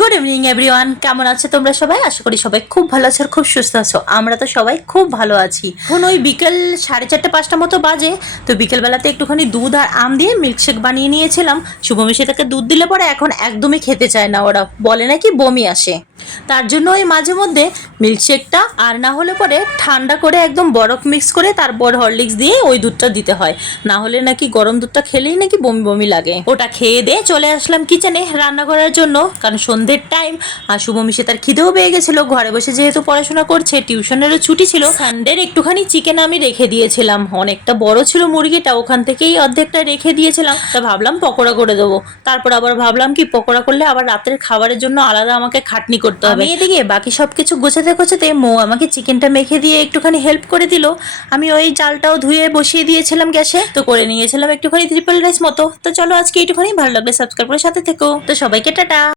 Good evening everyone, কেমন আছো তোমরা সবাই? আশা করি সবাই খুব ভালো আছো আর খুব সুস্থ আছো। আমরা তো সবাই খুব ভালো আছি। এখন ওই বিকেল 4:30-5টা মতো বাজে। তো বিকেলবেলাতে একটুখানি দুধ আর আম দিয়ে মিল্কশেক বানিয়ে নিয়েছিলাম। শুভমি সেটাকে দুধ দিলে পরে এখন একদমই খেতে চায় না, ওরা বলে নাকি বমি আসে। তার জন্য ওই মাঝে মধ্যে মিল্কশেকটা আর না হলে পরে ঠান্ডা করে একদম বরফ মিক্স করে তারপর হরলিক্স দিয়ে ওই দুধটা দিতে হয়, না হলে নাকি গরম দুধটা খেলেই নাকি বমি বমি লাগে। ওটা খেয়ে দিয়ে চলে আসলাম কিচেনে রান্না করার জন্য, কারণ সন্ধ্যের টাইম আর শুভমি সে তার খিদেও পেয়ে গেছিলো। ঘরে বসে যেহেতু পড়াশোনা করছে, টিউশনেরও ছুটি ছিল, সানডের একটুখানি চিকেন আমি রেখে দিয়েছিলাম, অনেকটা বড় ছিল মুরগিটা, ওখান থেকেই অর্ধেকটা রেখে দিয়েছিলাম। তা ভাবলাম পকোড়া করে দেবো। তারপর আবার ভাবলাম কি পকোড়া করলে আবার রাতের খাবারের জন্য আলাদা আমাকে খাটনি করতে হবে। এদিকে বাকি সবকিছু গোছাতে গোছাতে মৌ আমাকে চিকেনটা মেখে দিয়ে একটুখানি হেল্প করে দিল। আমি ওই চালটাও ধুয়ে বসিয়ে দিয়েছিলাম গ্যাসে, তো করে নিয়েছিলাম একটুখানি ট্রিপল রাইস মতো। তো চলো আজকে একটুখানি, ভালো লাগলে সাবস্ক্রাইব করে সাথে থেকো। তো সবাইকে টাটা।